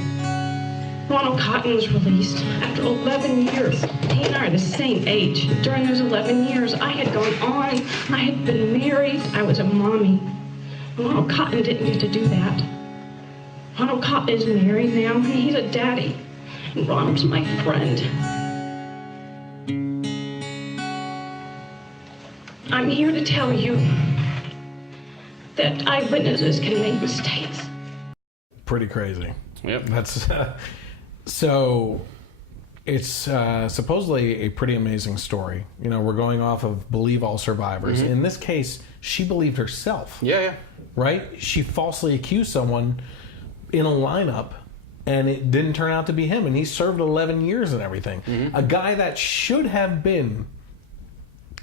Ronald Cotton was released after 11 years. He and I are the same age. During those 11 years, I had gone on. I had been married. I was a mommy. Ronald Cotton didn't get to do that. Ronald Cotton is married now, and he's a daddy. And Ronald's my friend. I'm here to tell you that eyewitnesses can make mistakes. Pretty crazy. Yep. That's so. It's supposedly a pretty amazing story. You know, we're going off of believe all survivors. In this case, she believed herself. Yeah. Right? She falsely accused someone in a lineup, and it didn't turn out to be him, and he served 11 years and everything. A guy that should have been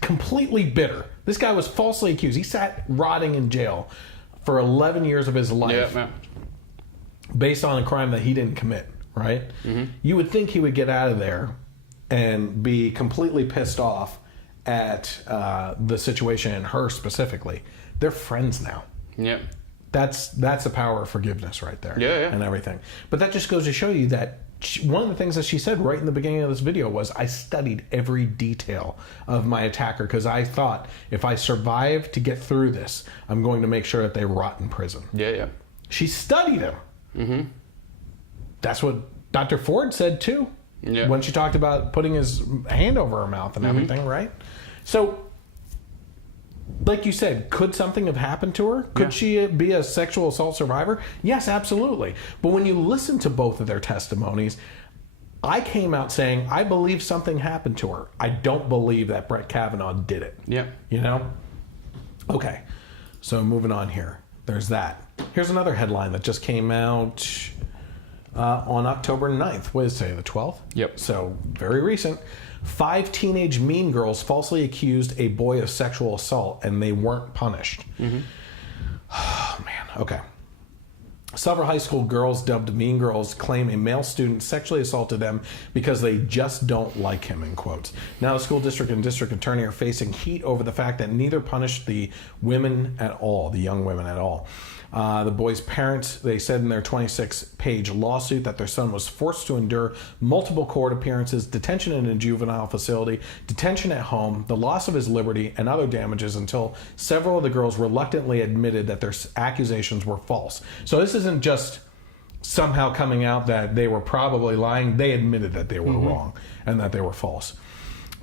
completely bitter. This guy was falsely accused. He sat rotting in jail for 11 years of his life based on a crime that he didn't commit, right? You would think he would get out of there and be completely pissed off at the situation and her specifically. They're friends now. Yep. That's the power of forgiveness right there. Yeah. And everything. But that just goes to show you that one of the things that she said right in the beginning of this video was, I studied every detail of my attacker because I thought if I survive to get through this, I'm going to make sure that they rot in prison. Yeah. She studied him. That's what Dr. Ford said too. Yeah. When she talked about putting his hand over her mouth and everything, right? So, like you said, could something have happened to her? Could she be a sexual assault survivor? Yes, absolutely. But when you listen to both of their testimonies, I came out saying, I believe something happened to her. I don't believe that Brett Kavanaugh did it. Yeah. You know? Okay. So moving on here. There's that. Here's another headline that just came out on October 9th. What did it say? The 12th? Yep. So very recent. 5 teenage mean girls falsely accused a boy of sexual assault, and they weren't punished. Oh, man. Okay. Several high school girls, dubbed mean girls, claim a male student sexually assaulted them because they just don't like him, in quotes. Now the school district and district attorney are facing heat over the fact that neither punished the women at all, the young women at all. The boys' parents, they said in their 26-page lawsuit that their son was forced to endure multiple court appearances, detention in a juvenile facility, detention at home, the loss of his liberty, and other damages until several of the girls reluctantly admitted that their accusations were false. So this isn't just somehow coming out that they were probably lying. They admitted that they were wrong and that they were false.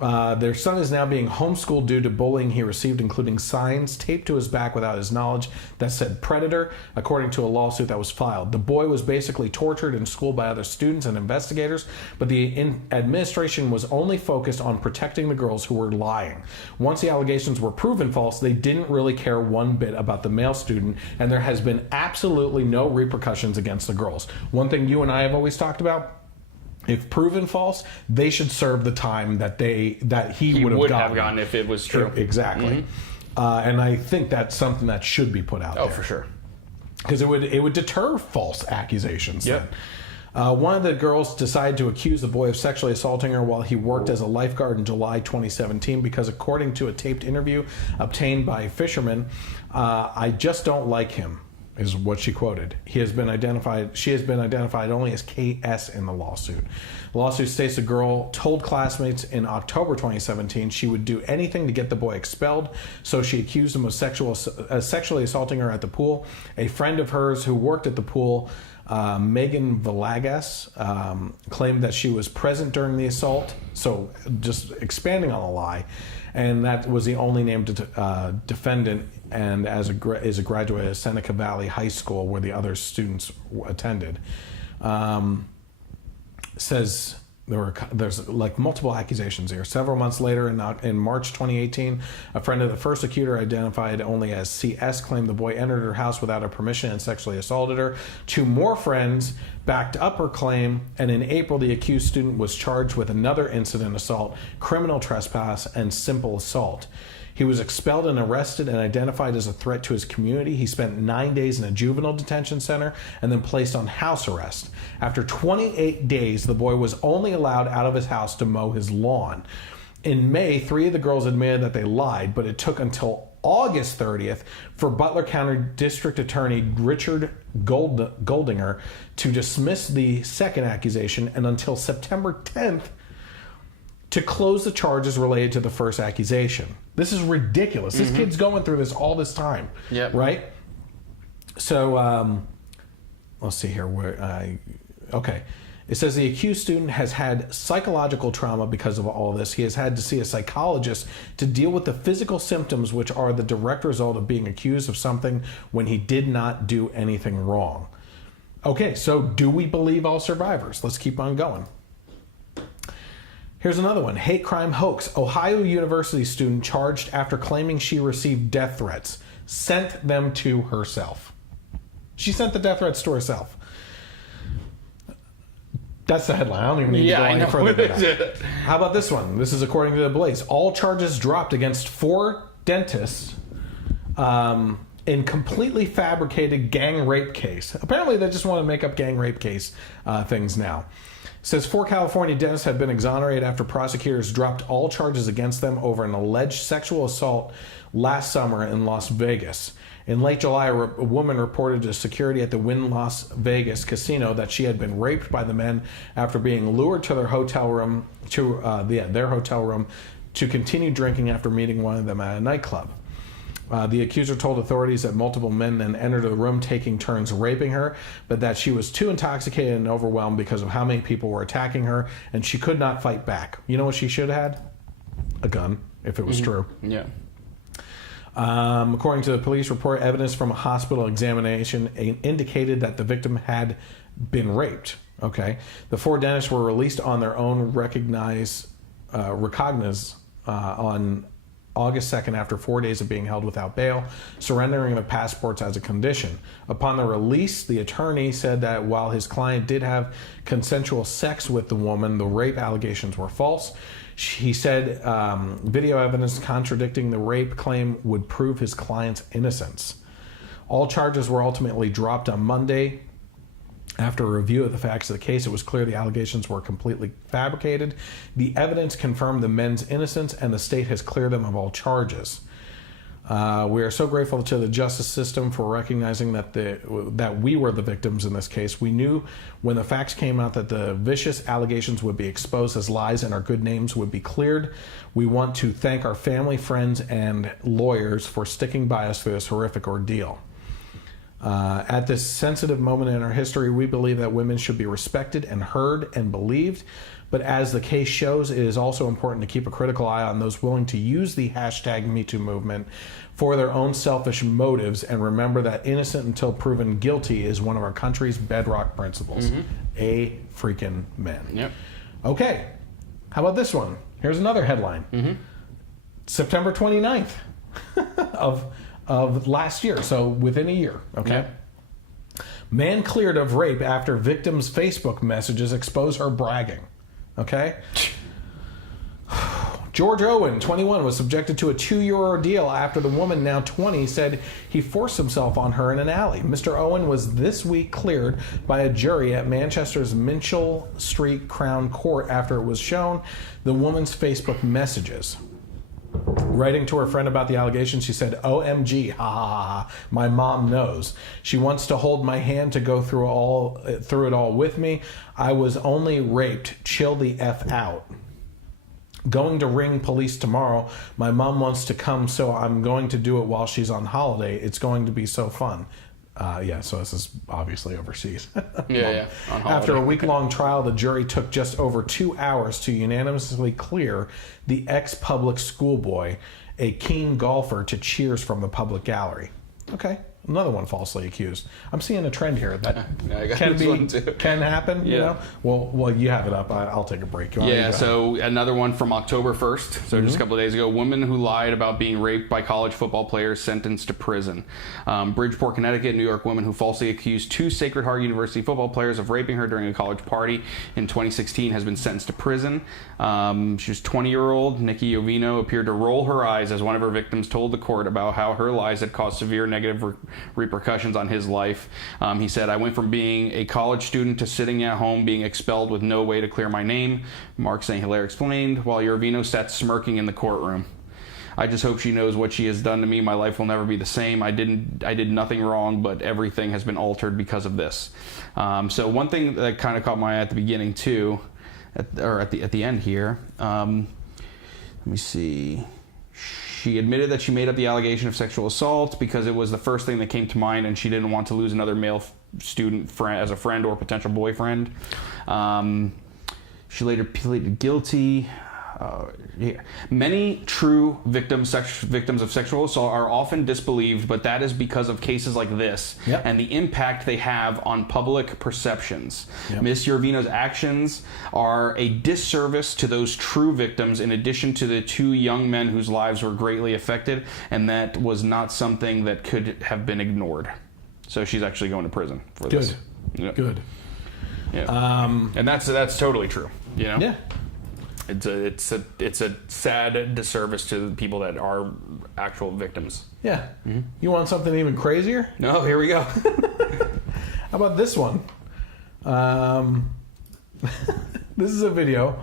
Their son is now being homeschooled due to bullying he received, including signs taped to his back without his knowledge that said predator, according to a lawsuit that was filed. The boy was basically tortured in school by other students and investigators, but the administration was only focused on protecting the girls who were lying. Once the allegations were proven false, they didn't really care one bit about the male student, and there has been absolutely no repercussions against the girls. One thing you and I have always talked about, if proven false, they should serve the time that he would have gotten if it was true. Exactly. And I think that's something that should be put out there. Oh, for sure. Because it would deter false accusations. Yep. One of the girls decided to accuse the boy of sexually assaulting her while he worked as a lifeguard in July 2017 because, according to a taped interview obtained by fishermen, I just don't like him, is what she quoted. She has been identified only as KS in the lawsuit. The lawsuit states the girl told classmates in October 2017 she would do anything to get the boy expelled, so she accused him of sexually assaulting her at the pool. A friend of hers who worked at the pool, Megan Villegas, claimed that she was present during the assault, so just expanding on the lie, and that was the only named defendant, and is a graduate of Seneca Valley High School where the other students attended. Says there's like multiple accusations here. Several months later, in March 2018, a friend of the first accuser, identified only as CS, claimed the boy entered her house without her permission and sexually assaulted her. 2 more friends backed up her claim, and in April, the accused student was charged with another incident assault, criminal trespass, and simple assault. He was expelled and arrested and identified as a threat to his community. He spent 9 days in a juvenile detention center and then placed on house arrest. After 28 days, the boy was only allowed out of his house to mow his lawn. In May, 3 of the girls admitted that they lied, but it took until August 30th for Butler County District Attorney Richard Goldinger to dismiss the second accusation, and until September 10th to close the charges related to the first accusation. This is ridiculous. This kid's going through this all this time, right? So let's see here. Okay. It says the accused student has had psychological trauma because of all this. He has had to see a psychologist to deal with the physical symptoms, which are the direct result of being accused of something when he did not do anything wrong. Okay, so do we believe all survivors? Let's keep on going. Here's another one. Hate crime hoax. Ohio University student charged after claiming she received death threats. Sent them to herself. She sent the death threats to herself. That's the headline. I don't even need to go any further than that. How about this one? This is according to the Blaze. All charges dropped against 4 dentists in completely fabricated gang rape case. Apparently they just want to make up gang rape case things now. Says 4 California dentists have been exonerated after prosecutors dropped all charges against them over an alleged sexual assault last summer in Las Vegas. In late July, a woman reported to security at the Wynn Las Vegas casino that she had been raped by the men after being lured to their hotel room to continue drinking after meeting one of them at a nightclub. The accuser told authorities that multiple men then entered the room taking turns raping her, but that she was too intoxicated and overwhelmed because of how many people were attacking her, and she could not fight back. You know what she should have had? A gun, if it was true. Yeah. According to the police report, evidence from a hospital examination indicated that the victim had been raped. Okay. The 4 dentists were released on their own recognized on August 2nd after 4 days of being held without bail, surrendering their passports as a condition. Upon the release, the attorney said that while his client did have consensual sex with the woman, the rape allegations were false. He said video evidence contradicting the rape claim would prove his client's innocence. All charges were ultimately dropped on Monday. After a review of the facts of the case, it was clear the allegations were completely fabricated. The evidence confirmed the men's innocence, and the state has cleared them of all charges. We are so grateful to the justice system for recognizing that we were the victims in this case. We knew when the facts came out that the vicious allegations would be exposed as lies and our good names would be cleared. We want to thank our family, friends, and lawyers for sticking by us through this horrific ordeal. At this sensitive moment in our history, we believe that women should be respected and heard and believed. But as the case shows, it is also important to keep a critical eye on those willing to use the #MeToo movement for their own selfish motives, and remember that innocent until proven guilty is one of our country's bedrock principles. A freaking men. Yep. Okay, how about this one? Here's another headline. September 29th of last year, so within a year, okay? Yep. Man cleared of rape after victim's Facebook messages expose her bragging. Okay? George Owen, 21, was subjected to a 2-year ordeal after the woman, now 20, said he forced himself on her in an alley. Mr. Owen was this week cleared by a jury at Manchester's Minchell Street Crown Court after it was shown the woman's Facebook messages. Writing to her friend about the allegations, she said, "OMG, ha ha ha ha, my mom knows. She wants to hold my hand to go through it all with me. I was only raped. Chill the F out. Going to ring police tomorrow. My mom wants to come, so I'm going to do it while she's on holiday. It's going to be so fun." So this is obviously overseas. Yeah. On holiday. After a week-long trial, the jury took just over 2 hours to unanimously clear the ex-public schoolboy, a keen golfer, to cheers from the public gallery. Okay, another one falsely accused. I'm seeing a trend here that can happen. Yeah. You know. Well, you have it up. I'll take a break. So another one from October 1st. So just a couple of days ago, woman who lied about being raped by college football players sentenced to prison. Bridgeport, Connecticut, New York woman who falsely accused 2 Sacred Heart University football players of raping her during a college party in 2016 has been sentenced to prison. She was 20-year-old Nikki Ovino appeared to roll her eyes as one of her victims told the court about how her lies had caused severe negative repercussions on his life. He said, "I went from being a college student to sitting at home being expelled with no way to clear my name." Mark St. Hilaire explained, while Urvino sat smirking in the courtroom. "I just hope she knows what she has done to me. My life will never be the same. I did nothing wrong, but everything has been altered because of this." So one thing that kind of caught my eye at the beginning too, at the end here. Let me see. She admitted that she made up the allegation of sexual assault because it was the first thing that came to mind, and she didn't want to lose another male student as a friend or potential boyfriend. She later pleaded guilty. Many true victims of sexual assault are often disbelieved, but that is because of cases like this and the impact they have on public perceptions. Miss Urvino's actions are a disservice to those true victims, in addition to the 2 young men whose lives were greatly affected, and that was not something that could have been ignored. So she's actually going to prison for this. Good. Yeah. And that's totally true. You know. Yeah. It's a sad disservice to the people that are actual victims. Yeah. Mm-hmm. You want something even crazier? No, here we go. How about this one? This is a video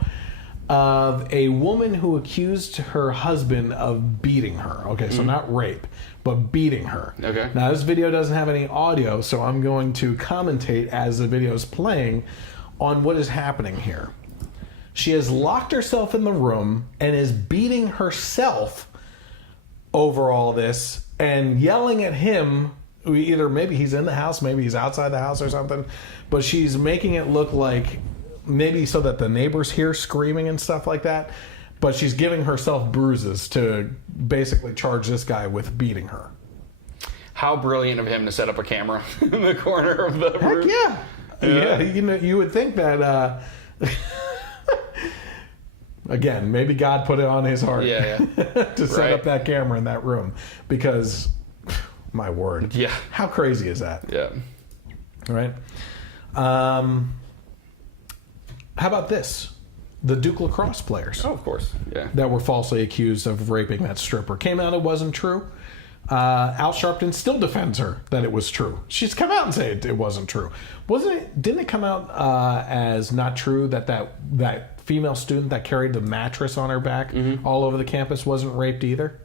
of a woman who accused her husband of beating her. Okay, so not rape, but beating her. Okay. Now, this video doesn't have any audio, so I'm going to commentate as the video is playing on what is happening here. She has locked herself in the room and is beating herself over all this and yelling at him. Either maybe he's in the house, maybe he's outside the house or something, but she's making it look like maybe so that the neighbors hear screaming and stuff like that, but she's giving herself bruises to basically charge this guy with beating her. How brilliant of him to set up a camera in the corner of the room. Heck yeah. You know, you would think that again, maybe God put it on his heart to set up that camera in that room, because my word. Yeah. How crazy is that? Yeah. Right? How about this? The Duke lacrosse players. Oh, of course. Yeah. That were falsely accused of raping that stripper. Came out it wasn't true. Al Sharpton still defends her that it was true. She's come out and said it wasn't true. Didn't it come out as not true that female student that carried the mattress on her back all over the campus wasn't raped either?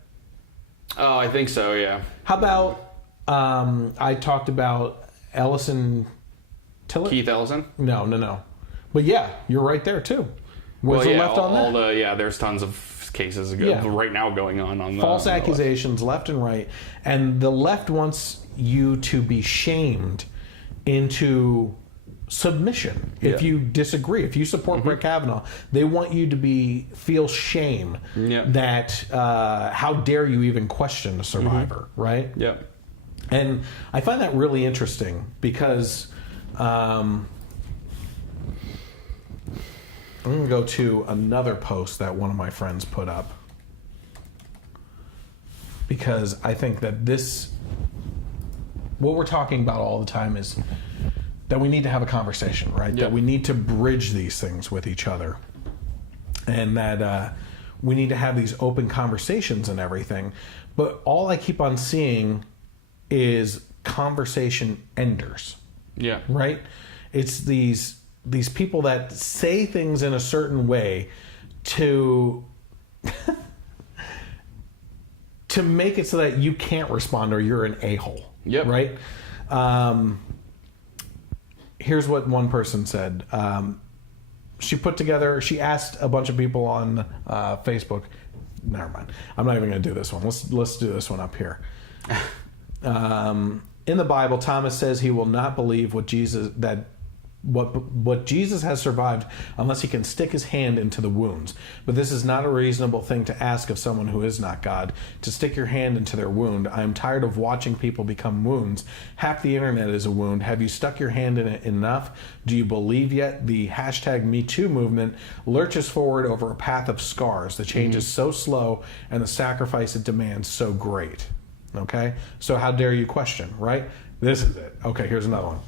Oh, I think so, yeah. How about I talked about Ellison Tillett? Keith Ellison? No. But yeah, you're right there too. Where's the left on that? There's tons of cases right now going on false accusations left and right, and the left wants you to be shamed into submission if you disagree. If you support Brett Kavanaugh, they want you to feel shame that how dare you even question the survivor, right? Yeah. And I find that really interesting because I'm going to go to another post that one of my friends put up, because I think that what we're talking about all the time is that we need to have a conversation, right? Yeah. That we need to bridge these things with each other, and that We need to have these open conversations and everything. But all I keep on seeing is conversation enders. Yeah. Right? It's these people that say things in a certain way to to make it so that you can't respond or you're an a-hole. Yep. Right? Here's what one person said. She asked a bunch of people on Facebook. Never mind. I'm not even going to do this one. Let's do this one up here. In the Bible, Thomas says he will not believe what Jesus has survived unless he can stick his hand into the wounds. But this is not a reasonable thing to ask of someone who is not God, to stick your hand into their wound. I am tired of watching people become wounds. Half the internet is a wound. Have you stuck your hand in it enough? Do you believe yet? The #MeToo movement lurches forward over a path of scars. The change is so slow and the sacrifice it demands so great. Okay? So how dare you question, right? This is it. Okay, here's another one.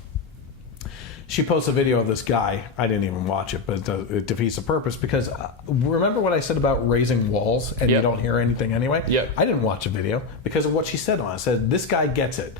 She posts a video of this guy. I didn't even watch it, but it defeats the purpose because remember what I said about raising walls and you don't hear anything anyway? Yep. I didn't watch the video because of what she said on it. I said, this guy gets it.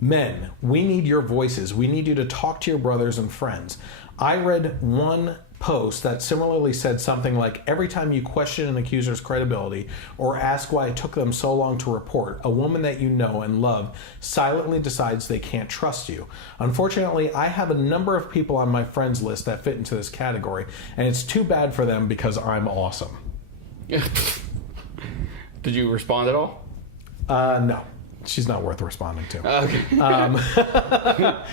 Men, we need your voices. We need you to talk to your brothers and friends. I read one post that similarly said something like, every time you question an accuser's credibility or ask why it took them so long to report, a woman that you know and love silently decides they can't trust you. Unfortunately, I have a number of people on my friends list that fit into this category, and it's too bad for them because I'm awesome. Did you respond at all? No. She's not worth responding to. Okay.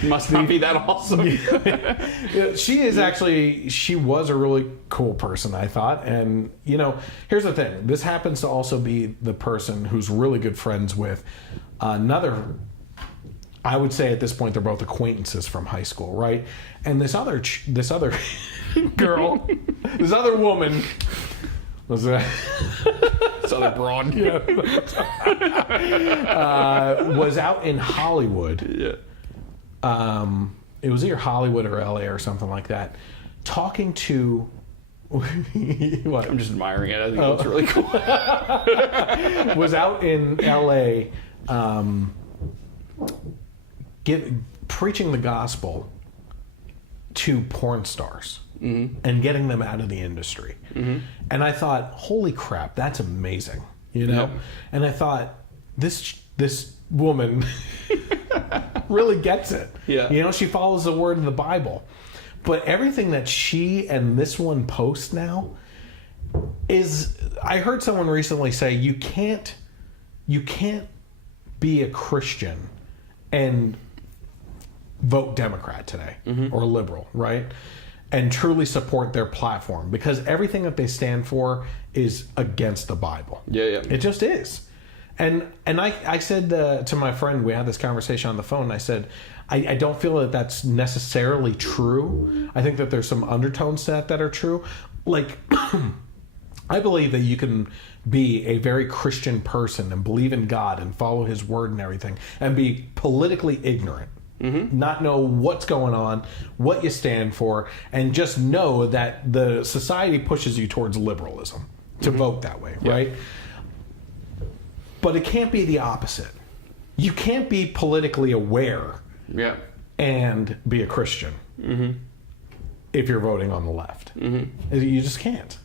Must not be that awesome. She was a really cool person, I thought. And, here's the thing. This happens to also be the person who's really good friends with another, I would say at this point, they're both acquaintances from high school, right? And this other girl, this other woman was this other broad. Yeah. Was out in Hollywood. Yeah. It was either Hollywood or LA or something like that. Talking to what? I'm just admiring it. I think it looks really cool. Was out in LA preaching the gospel to porn stars. Mm-hmm. And getting them out of the industry. Mm-hmm. And I thought, holy crap, that's amazing. Yep. And I thought, this woman really gets it. Yeah. She follows the word of the Bible. But everything that she and this one post now is, I heard someone recently say, you can't be a Christian and vote Democrat today, or liberal, right? And truly support their platform, because everything that they stand for is against the Bible. Yeah. It just is. And I said to my friend, we had this conversation on the phone, and I said, I don't feel that that's necessarily true. I think that there's some undertones to that are true. Like, I believe that you can be a very Christian person and believe in God and follow his word and everything and be politically ignorant. Mm-hmm. Not know what's going on, what you stand for, and just know that the society pushes you towards liberalism to vote that way, right? But it can't be the opposite. You can't be politically aware and be a Christian if you're voting on the left. Mm-hmm. You just can't.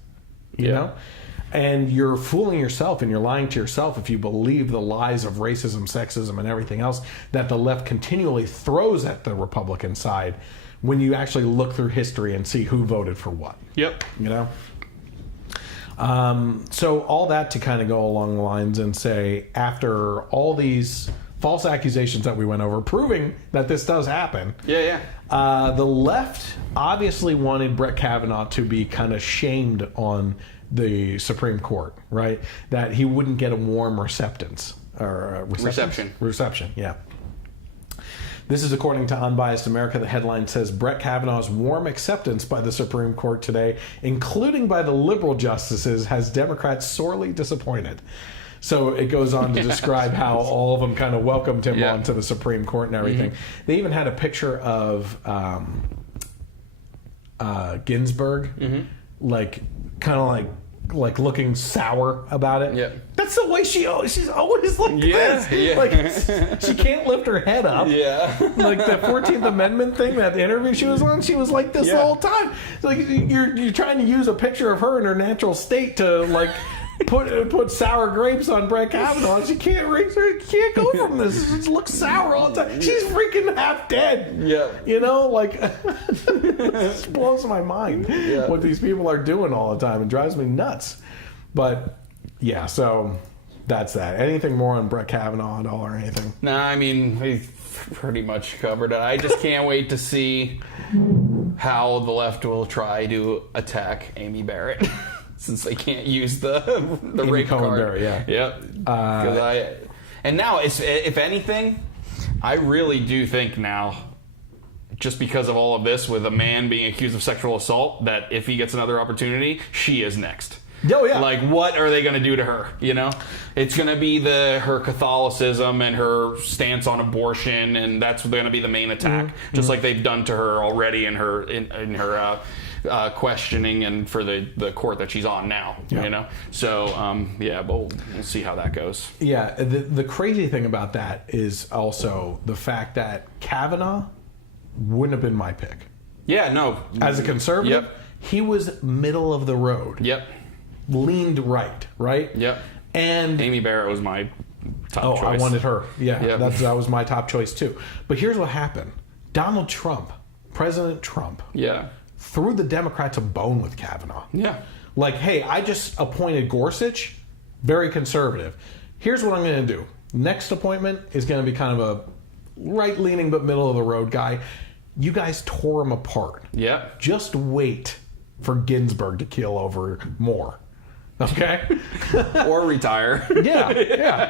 You know? And you're fooling yourself and you're lying to yourself if you believe the lies of racism, sexism, and everything else that the left continually throws at the Republican side when you actually look through history and see who voted for what. Yep. So all that to kind of go along the lines and say, after all these false accusations that we went over, proving that this does happen. The left obviously wanted Brett Kavanaugh to be kind of shamed on the Supreme Court, right? That he wouldn't get a warm reception, yeah. This is according to Unbiased America. The headline says, Brett Kavanaugh's warm acceptance by the Supreme Court today, including by the liberal justices, has Democrats sorely disappointed. So it goes on to describe how all of them kind of welcomed him onto the Supreme Court and everything. Mm-hmm. They even had a picture of Ginsburg, like kind of like like looking sour about it. Yeah. That's the way she's always like Yeah, this. yeah. Like she can't lift her head up. Yeah. Like the 14th Amendment thing, that interview she was on, she was like this the whole time. It's like you're trying to use a picture of her in her natural state to like put sour grapes on Brett Kavanaugh, and she can't go from this. It looks sour all the time. She's freaking half dead. Yeah. You know, like it just blows my mind what these people are doing all the time. It drives me nuts. But yeah, so that's that. Anything more on Brett Kavanaugh at all or anything? No, I mean, we've pretty much covered it. I just can't wait to see how the left will try to attack Amy Barrett. Since they can't use the rape card. Barrett, yeah. Yep. And now, if anything, I really do think now, just because of all of this, with a man being accused of sexual assault, that if he gets another opportunity, she is next. Oh, yeah. Like, what are they going to do to her? You know, it's going to be her Catholicism and her stance on abortion, and that's going to be the main attack, just like they've done to her already in her questioning and for the court that she's on now. You know, so but we'll see how that goes. Yeah, the crazy thing about that is also the fact that Kavanaugh wouldn't have been my pick. Yeah, no, as a conservative, he was middle of the road. Yep. Leaned right? Yep. And Amy Barrett was my top choice. I wanted her. Yeah, that was my top choice too. But here's what happened. Donald Trump, President Trump, threw the Democrats a bone with Kavanaugh. Yeah. Like, hey, I just appointed Gorsuch, very conservative. Here's what I'm going to do. Next appointment is going to be kind of a right-leaning but middle-of-the-road guy. You guys tore him apart. Yeah. Just wait for Ginsburg to keel over more. Okay? Or retire. Yeah.